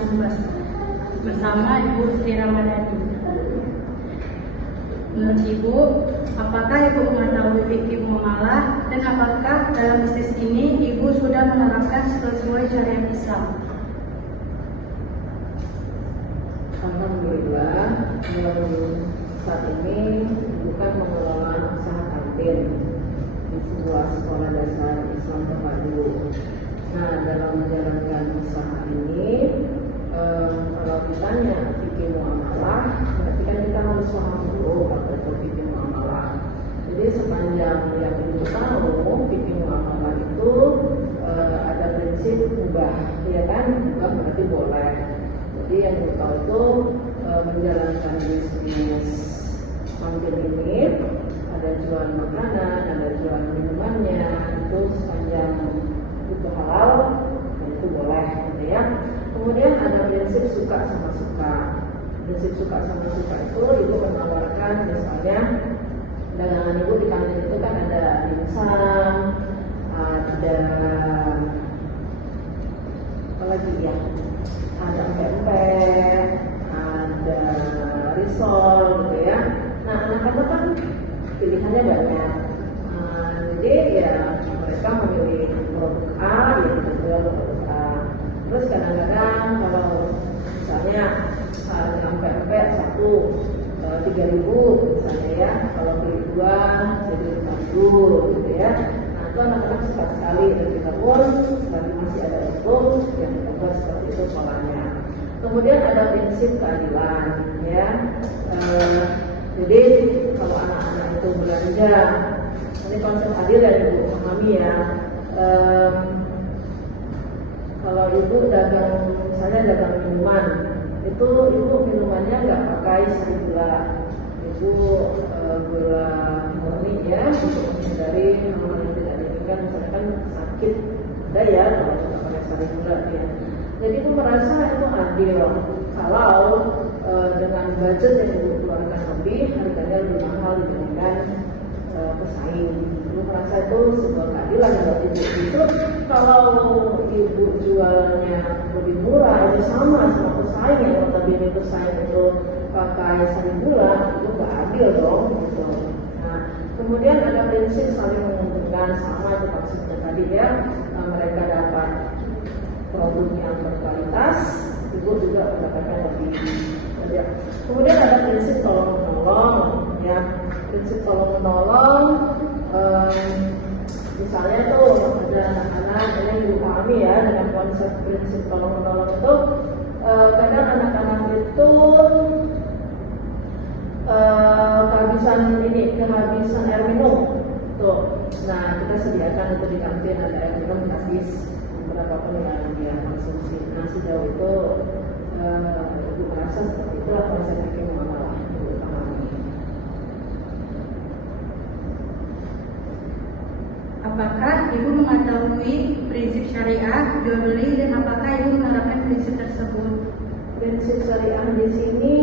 Jumbas bersama Ibu Sri Ramadhani. Menurut Ibu, apakah Ibu mengetahui fikih muamalah dan apakah dalam bisnis ini Ibu sudah menerapkan sesuai syariat Islam? Alhamdulillah, saat ini bukan mengelola usaha kantin di sebuah sekolah dasar Islam terpadu. Nah, dalam menjalankan usaha ini, kalau ditanya fikih muamalah, berarti kan kita harus paham dulu apa itu fikih muamalah. Jadi sepanjang yang Ibu tahu, fikih muamalah itu ada prinsip mubah, ya kan? Mubah berarti boleh. Jadi yang Ibu tahu itu menjalankan bisnis kantin ini, ada jual makanan, ada jual minumannya, itu sepanjang itu halal, itu boleh, gitu ya. Kemudian ada prinsip suka sama suka. Prinsip suka sama suka itu Ibu menawarkan, misalnya dagangan Ibu di kantin itu kan ada dimsum, ada apa lagi ya, ada empek-empek, ada risol, gitu ya. Nah, anak-anak kan pilihannya banyak. Jadi ya mereka memilih produk A, yang kedua produk A. Terus kadang-kadang kalau misalnya harga empek-empek satu 3.000 misalnya ya, kalau beli dua jadi 5.000 gitu ya. Nah, itu anak-anak suka sekali, dan kita pun selagi masih ada itu yang kita buat seperti itu polanya. Kemudian ada prinsip keadilan, ya. Jadi kalau anak-anak itu belanja, ini konsep adil yang Ibu pahami ya. Kalau Ibu dagang, misalnya dagang minuman, itu Ibu minumannya nggak pakai sari gula, Ibu gula murni ya, untuk menghindari hal yang tidak diinginkan, misalkan sakit, ada ya kalau kita pakai sari gula ya. Jadi Ibu merasa itu adil kalau dengan budget yang Ibu keluarkan lebih, harganya lebih mahal dibandingkan pesaing. Ibu merasa itu sebuah keadilan buat Ibu. Justru kalau Ibu jualnya lebih murah, itu sama pesaing yang notabene pesaing itu pakai sari gula, itu nggak adil dong. Gitu. Nah, kemudian ada prinsip saling menguntungkan, sama itu maksudnya tadi ya, mereka dapat produk yang berkualitas, Ibu juga mendapatkan lebih. Ya. Kemudian ada prinsip tolong menolong, ya. Prinsip tolong menolong, misalnya tuh ada anak-anak yang dipahami ya dengan konsep prinsip tolong menolong itu, kadang anak-anak itu kehabisan air minum, tuh. Nah, kita sediakan itu di kantin ada air minum habis. Berapapun yang dia konsumsi. Nah, sejauh itu Ibu merasa seperti itulah konsep fikih muamalah Ibu pahami. Apakah Ibu mengetahui prinsip syariah jual beli dan apakah Ibu menerapkan prinsip tersebut? Prinsip syariah di sini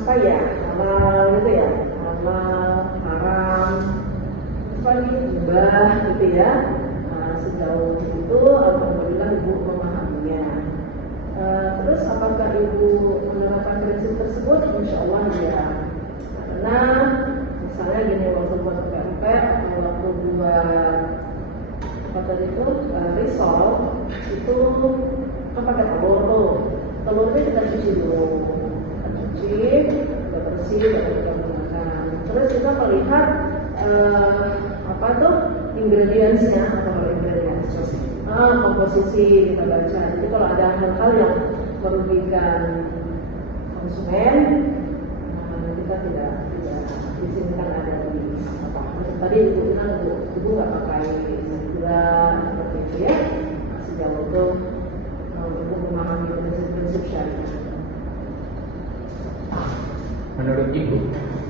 apa ya? Halal gitu ya, halal, haram, apa nih, mubah gitu ya. Sejauh itu alhamdulillah Ibu memahaminya. Terus apakah Ibu menerapkan prinsip tersebut? Insya Allah ya. Karena misalnya gini, waktu buat empek-empek, waktu buat apa tadi itu risol, itu kan pakai telur tuh. Telurnya kita cuci dulu, kita cuci, udah bersih, udah kita gunakan. Terus kita melihat apa tuh ingredientsnya, komposisi kita baca. Jadi kalau ada hal-hal yang merugikan konsumen, kita tidak izinkan ada di apa. Tadi Ibu bilang Ibu nggak pakai gula seperti itu ya. Sejauh itu Ibu memahami prinsip syariah. Menurut Ibu,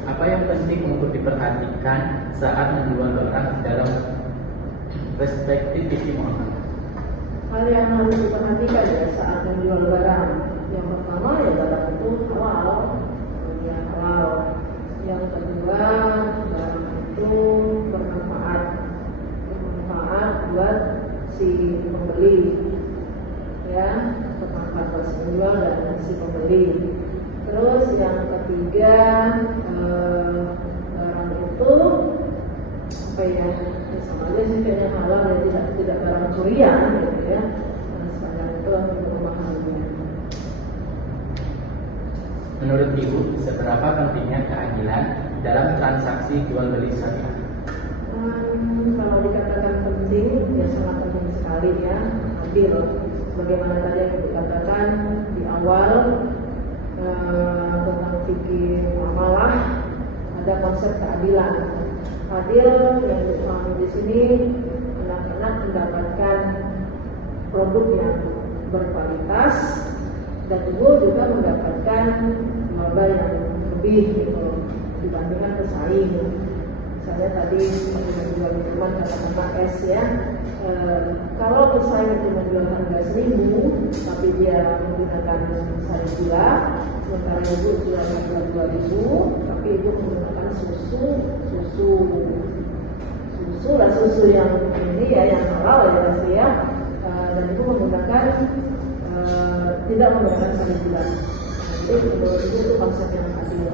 apa yang penting untuk diperhatikan saat menjual barang dalam perspektif fikih muamalah? Hal yang harus diperhatikan ya saat menjual barang. Yang pertama ya barang itu halal, halal. Yang kedua barang itu bermanfaat buat si pembeli, ya, bermanfaat buat si itu apa ya, sama aja sih kayaknya halal ya, tidak barang curian gitu ya. Sepanjang itu untuk memahaminya. Menurut Ibu, seberapa pentingnya keadilan dalam transaksi jual beli syariah? Kalau dikatakan penting, ya sangat penting sekali ya, adil. Sebagaimana tadi yang dikatakan di awal tentang fikih muamalah, ada konsep keadilan. Adil yang dipahami di sini, anak-anak mendapatkan produk yang berkualitas dan ibu juga mendapatkan laba yang lebih gitu, dibandingkan pesaing. Misalnya tadi juga teman kata-kata S ya, kalau pesaing itu menjual harga 1.000 tapi dia menggunakan sayur gula, sementara ibu jual harga 2.000 tapi ibu menggunakan susu yang ini ya, yang halal ya pasti ya, dan ibu menggunakan tidak menggunakan sayur gula. Jadi menurut ibu itu konsep yang adil.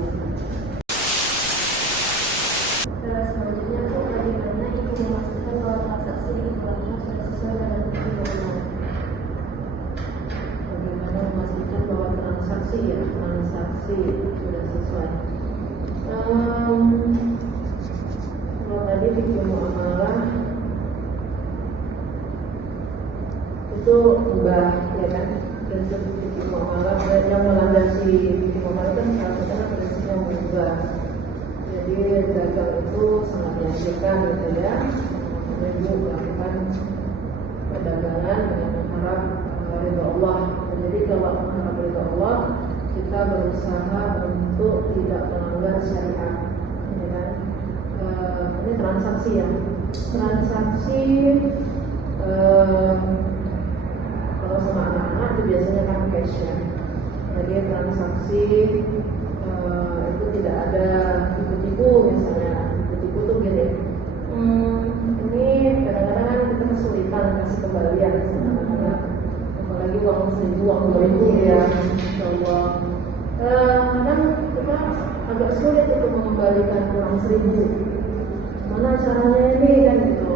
Selanjutnya itu bagaimana ibu memastikan bahwa transaksi yang dilakukan sudah sesuai dengan hukum. Bagaimana memastikan bahwa transaksi sudah sesuai. Kalau tadi fikih muamalah itu ubah ya kan, prinsip fikih muamalah yang melandasi fikih muamalah kan salah satunya prinsipnya ubah. Jadi dagang itu sangat dihasilkan gitu ya, ibu melakukan perdagangan dengan mengharap ridha Allah. Jadi kalau mengharap ridha Allah, kita berusaha untuk tidak melanggar syariat, ya kan? Ini transaksi ya, kalau sama anak-anak itu biasanya kan cash ya. Jadi transaksi itu tidak ada tipu-tipu, misalnya tipu-tipu tuh gini, ini kadang-kadang kan kita kesulitan kasih kembalian sama anak-anak, apalagi uang 1.000, uang 2.000 ya, insya-Allah. Kadang kita agak sulit untuk mengembalikan uang 1.000. Mana caranya ini kan gitu.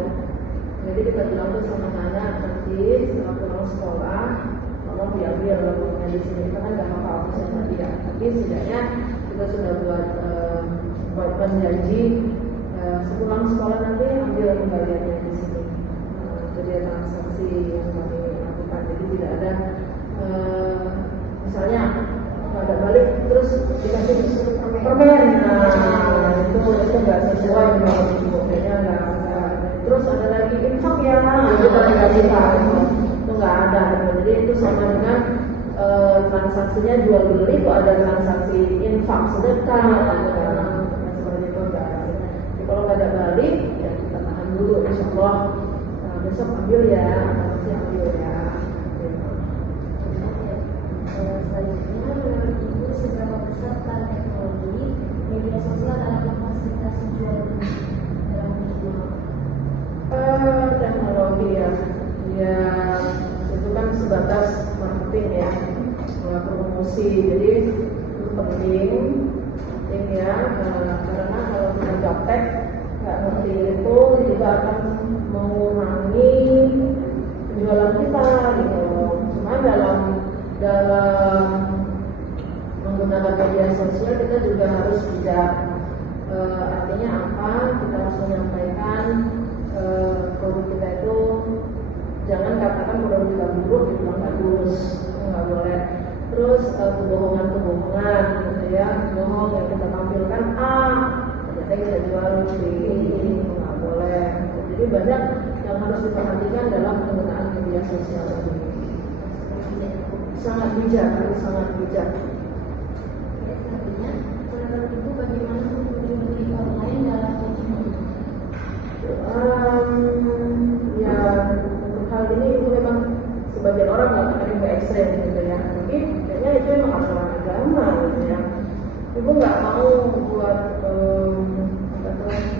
Jadi kita bilang tuh sama anak nanti setelah pulang sekolah, tolong diambil uangnya di sini. Kita kan nggak apa-apa sama dia, tapi setidaknya kita sudah buat janji sepulang sekolah nanti ambil kembaliannya di sini. Jadi transaksi yang kami lakukan. Jadi tidak ada misalnya ada balik terus dikasih permen. Nah itu nggak sesuai dengan ibu, kayaknya nggak. Terus ada lagi infak ya, kita dikasih tahu itu nggak ada. Jadi itu sama dengan transaksinya jual beli itu ada transaksi infak sedekah, seperti itu nggak ada. Jadi kalau nggak ada balik ya kita tahan dulu, insya Allah besok ambil ya, nanti ambil ya. Selanjutnya, menurut ibu seberapa besar peran teknologi media sosial dalam memfasilitasi jual beli dalam hidup? Teknologi ya itu kan sebatas marketing ya, promosi. Jadi itu penting ya, karena kalau kita gaptek nggak ngerti itu juga akan mengurangi penjualan kita gitu. Cuma dalam menggunakan media sosial kita juga harus bijak. Artinya apa? Kita harus menyampaikan produk kita itu, jangan katakan produk kita buruk dibilang bagus, nggak boleh. Terus kebohongan gitu ya, bohong yang kita tampilkan ternyata kita jual ini, nggak boleh. Jadi banyak yang harus diperhatikan dalam penggunaan media sosial ini. Sangat bijak, harus sangat bijak. Selanjutnya, menurut ibu bagaimana untuk jual beli online dalam hidup? Ya untuk hal ini itu memang sebagian orang mengatakan itu ekstrem gitu ya, tapi kayaknya itu memang aturan agama gitu ya. Ibu nggak mau buat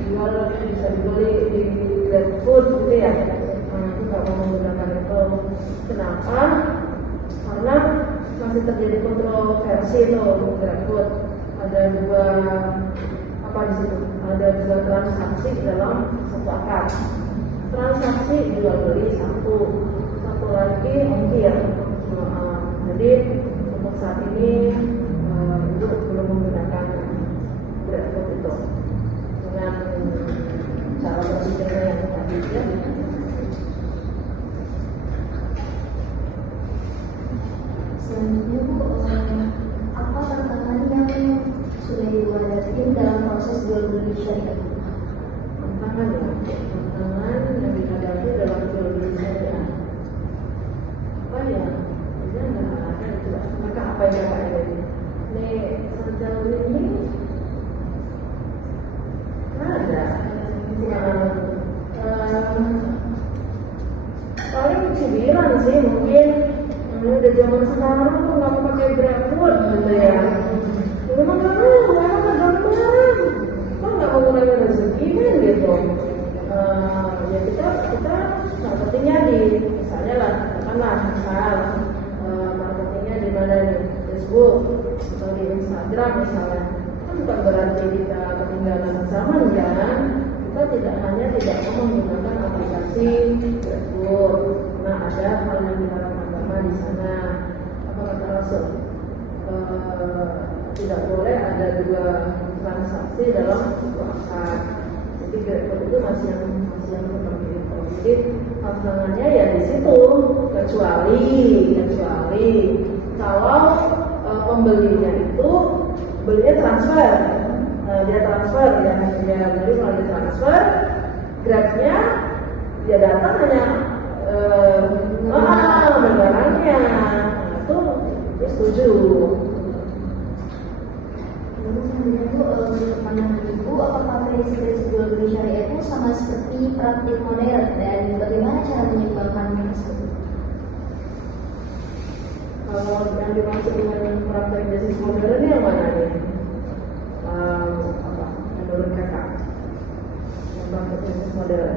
jual bisa dibeli di GrabFood gitu ya. Itu nggak mau menggunakan itu. Kenapa? Karena masih terjadi kontroversi tuh GrabFood. Ada dua di situ. Ada dua transaksi dalam satu akad. Transaksi jual beli satu lagi ongkir. Jadi untuk saat ini itu belum menggunakan GrabFood itu dengan cara berpikirnya yang tadi ya. Selanjutnya Bu, apa tantangan yang sudah Ibu hadapi dalam proses jual beli syariah? Tantangan yang dihadapi dalam jual beli syariah. Apa ya? Dia nggak ada itu. Maka apa yang ada ini? Sejauh ini ada. Paling cibiran sih mungkin. Udah zaman sekarang tuh nggak mau pakai GrabFood gitu ya. Memang nggak menggunakan rezeki kan gitu. Ya kita salah satunya di misalnya lah, katakanlah misal marketingnya di mana nih, Facebook atau di Instagram misalnya, kan bukan berarti kita ketinggalan zaman kan. Kita tidak mau menggunakan aplikasi GrabFood. Nah ada hal yang dilarang agama di sana. Apa kata Rasul? Tidak boleh ada dua transaksi dalam satu akad. Jadi GrabFood itu masih yang seperti itu. Jadi tantangannya ya di situ, kecuali kalau pembelinya itu belinya transfer. Dia transfer, dia beli melalui transfer, Grabnya dia datang hanya barangnya. Itu setuju. Menurut pandangan Ibu, apakah prinsip jual beli syariah itu sama seperti praktik modern dan bagaimana cara menyeimbangkannya tersebut? Kalau yang dimaksud dengan praktek bisnis modern yang mana nih? Menurut kakak, yang praktek bisnis modern,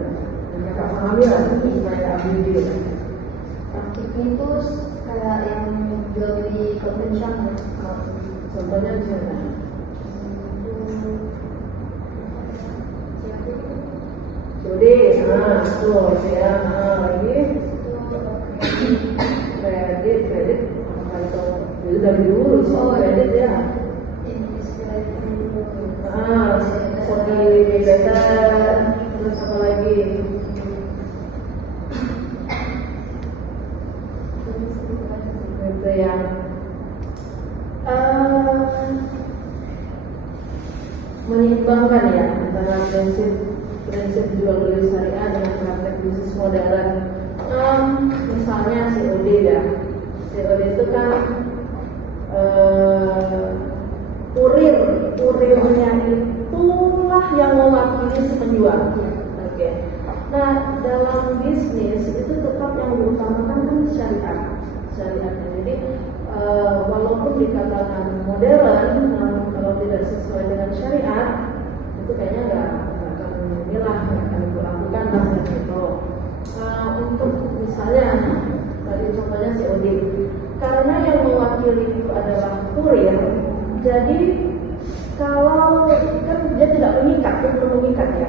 yang kakak pahami lah, supaya ambil. Praktiknya itu kayak yang jual beli konvensional. Contohnya di sana. Jadi, tuh ya, ini kredit itu dari dulu sih kredit ya. Seperti letter, terus apa lagi? Itu yang menyeimbangkan ya antara prinsip jual beli syariah dengan praktek bisnis modern. Misalnya COD ya, COD itu kan kurirnya itulah yang mewakili si penjual. Oke. Nah dalam bisnis itu tetap yang diutamakan kan syariat. Jadi walaupun dikatakan modern, kalau tidak sesuai dengan syariat itu kayaknya nggak akan dilakukan lah gitu. Untuk misalnya tadi contohnya COD, karena yang mewakili itu adalah kurir, jadi kalau kan dia tidak mengikat, dia belum mengikat ya.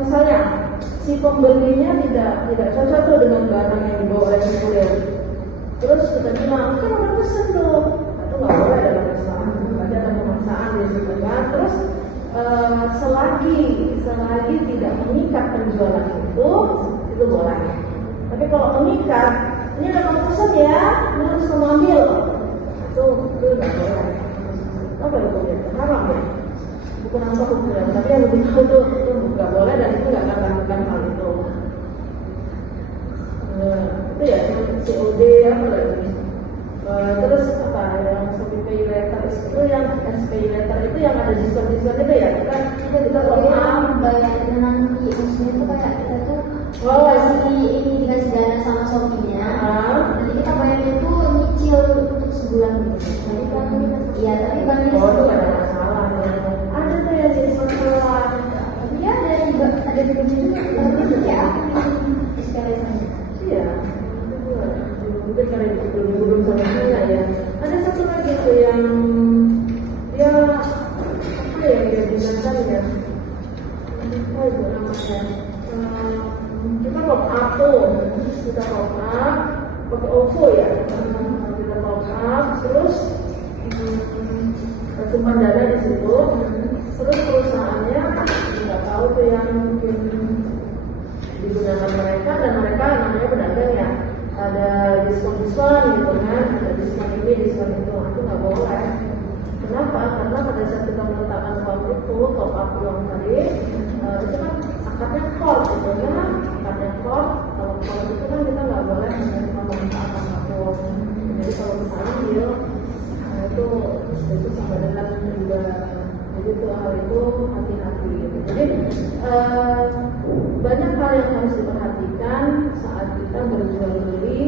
Misalnya si pembelinya tidak cocok tuh dengan barang yang dibawa oleh si kurir. Terus kita bilang kan udah pesen tuh, itu nggak boleh dalam Islam, berarti ada pemaksaan di situ kan. Terus selagi tidak mengikat penjualan itu boleh. Tapi kalau mengikat, ini ada kamu pesan ya, ini harus kamu ambil, itu nggak boleh. Apa hukumnya? Haram ya? Bukan apa hukumnya, tapi yang lebih tahu itu nggak boleh dan itu nggak akan lakukan hal itu. Itu ya COD apa lagi? Terus apa yang SPay letter itu yang SPay letter itu yang ada diskon itu ya kita bayar nanti maksudnya itu kayak kita tuh kasih ini dikasih dana sama Shopee-nya. Nanti kita bayarnya itu nyicil untuk sebulan gitu. Jadi kan iya tapi kan itu ada masalah ya. Ada tuh yang jadi masalah. Tapi ya ada juga itu kayak apa sekali saja. Iya. Mungkin karena itu belum sama saya ya. Ada satu lagi tuh yang dia apa ya dia gunakan ya itu namanya? Kita top up tuh, kita top up pakai OVO ya, kita top up terus simpan dana di situ, terus perusahaannya nggak tahu tuh yang mungkin digunakan mereka, dan mereka namanya pedagang ya, ada diskon gitu kan, ada diskon ini diskon itu nggak boleh. Kenapa? Karena pada saat kita meletakkan uang itu top up uang tadi itu kan akadnya core gitu ya, akadnya core. Kalau core itu kan kita nggak boleh menerima manfaat apapun. Jadi kalau misalnya dia itu sampai dengan juga, jadi itu hal itu hati-hati gitu. Jadi banyak hal yang harus diperhatikan saat kita berjual beli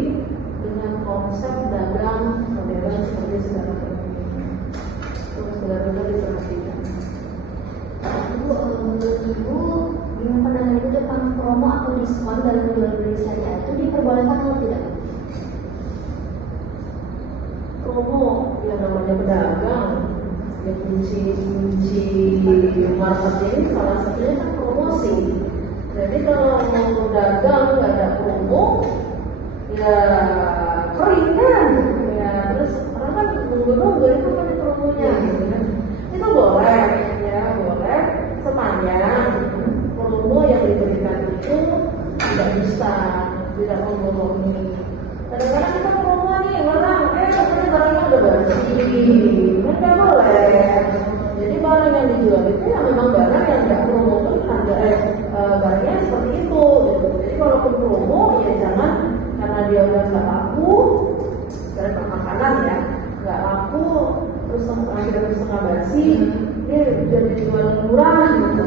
dengan konsep dagang modern seperti sekarang ini. Terus benar-benar diperhatikan. Menurut Ibu, dengan pandangan itu tentang promo atau diskon dalam jual beli syariah itu diperbolehkan atau tidak? Promo yang namanya pedagang, ya kunci marketing ini salah satunya kan promosi. Jadi kalau mau dagang nggak ada promo, ya kering kan, ya terus orang kan nunggu itu kan promonya, gitu kan. Itu boleh, ya boleh sepanjang promo yang diberikan itu tidak bisa, tidak membohongi. Kadang-kadang kita promo nih orang, katanya barangnya udah bersih, kan nggak boleh. Jadi barang yang dijual itu ya memang barang yang nggak promo pun harga barangnya seperti itu. Gitu. Jadi walaupun promo ya jangan karena dia udah nggak laku, dari makanan ya nggak laku, terus akhirnya setengah basi, ini jadi jual murah gitu.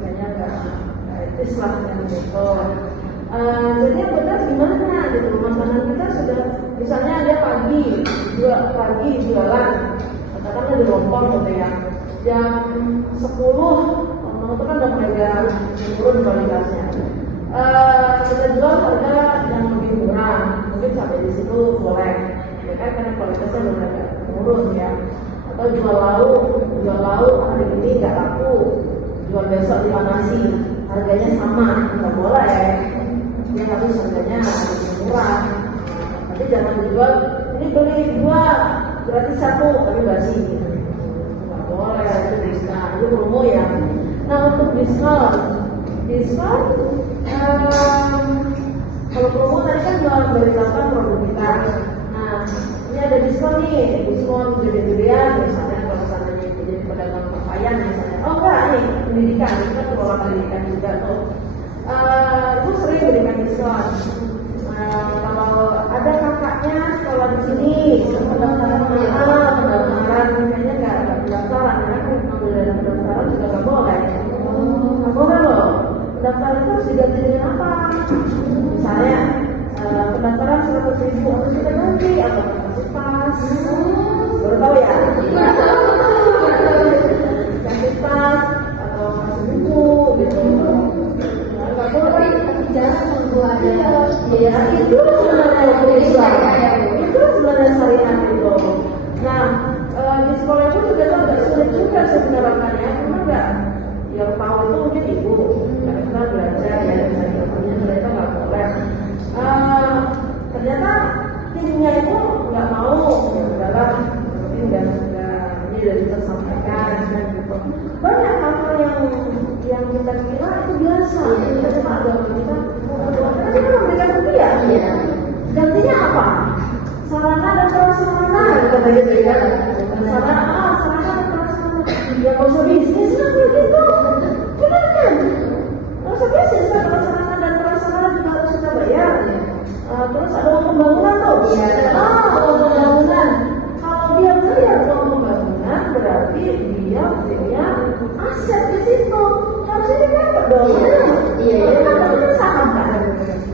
Kayaknya nggak etis lah yang gitu. Jadi yang benar gimana gitu, makanan kita sudah misalnya dia pagi jualan, katakanlah di Lompong gitu ya, jam 10 orang itu kan udah mulai turun kualitasnya. Kita jual harga yang lebih murah, mungkin sampai di situ boleh, ya kan, karena kualitasnya udah agak turun ya. Atau jual lauk hari ini nggak laku, jual besok dipanasi, harganya sama, nggak boleh. Dia harus harganya lebih murah. Tapi jangan dijual, ini beli 2 gratis 1 tapi basi. Nggak boleh, itu diskon, itu promo ya. Nah untuk diskon kalau promo tadi kan memberitakan produk kita. Nah ini ada diskon nih, diskon gede-gedean misalnya kalau misalnya jadi pedagang pakaian misalnya. Oh enggak nih, pendidikan, kita kelola pendidikan juga tuh. Itu sering berikan diskon. Kalau ada kakaknya sekolah di sini, pendaftaran kayaknya nggak pendaftaran, karena kalau dari pendaftaran juga nggak boleh. Nggak boleh loh. Pendaftaran itu harus diganti dengan apa? Misalnya pendaftaran 100.000 harus kita ganti atau kasih tas. Baru tahu ya? Kasih tas atau kasih buku gitu. Jangan menunggu ada ya itu sebenarnya syariat itu. Nah di sekolah itu juga tuh agak sulit juga sebenarnya, karena nggak yang tahu itu mungkin ibu, karena kita belajar ya ternyata nggak boleh. Ternyata timnya itu nggak mau, ya udahlah, mungkin nggak ini udah bisa sampaikan dan gitu. Banyak hal yang kita kira itu biasa, kita cuma agama kita memberikan rupiah, gantinya apa? Sarana dan prasarana, kata gitu ya. Sarana dan prasarana. Ya nggak usah bisnis lah begitu, benar kan? Nggak usah bisnis lah, kalau sarana dan prasarana juga harus kita bayar. Terus ada uang pembangunan tuh, uang pembangunan. Kalau dia bayar uang pembangunan, berarti dia punya aset di situ. Harusnya dia dapat dong. Iya. Kan saham kan?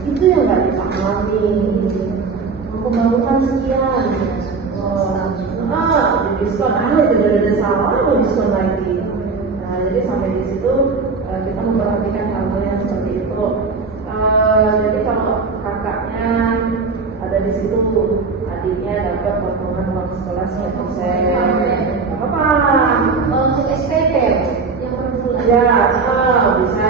Itu yang nggak dipahami. Pembangunan sekian, diskon, tidak ada salah, mau diskon lagi. Nah, jadi sampai di situ kita memperhatikan hal-hal yang seperti itu. Jadi kalau kakaknya ada di situ, adiknya dapat potongan uang sekolah 100%, apa? Untuk SPP yang per bulan. Ya, bisa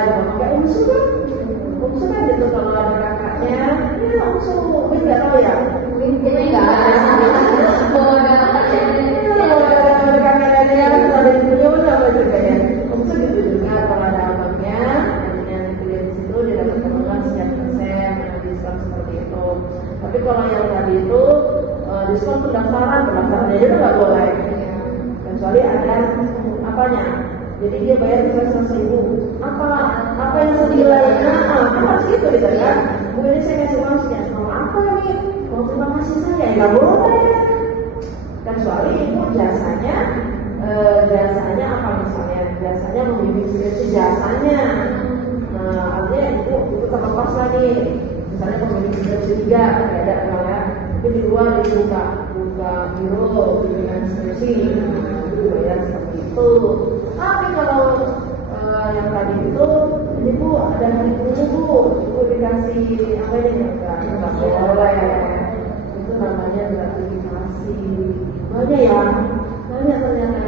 diskon pendaftaran aja udah nggak boleh, kecuali ada apanya. Jadi dia bayar 100.000. Apa yang senilainya? Kan harus gitu gitu kan. Kemudian saya kasih uang sekian. Kalau apa nih? Kalau terima kasih saya nggak boleh. Kecuali itu jasanya apa misalnya? Jasanya membimbing skripsi jasanya. Artinya itu terlepas lagi. Misalnya membimbing skripsi 3 ada ya. Tapi di luar itu buka biro bimbingan skripsi itu bayar seperti itu. Tapi kalau yang tadi itu, ini Bu ada hari Bu dikasih apa ini nggak boleh. Itu namanya gratifikasi. Banyak ternyata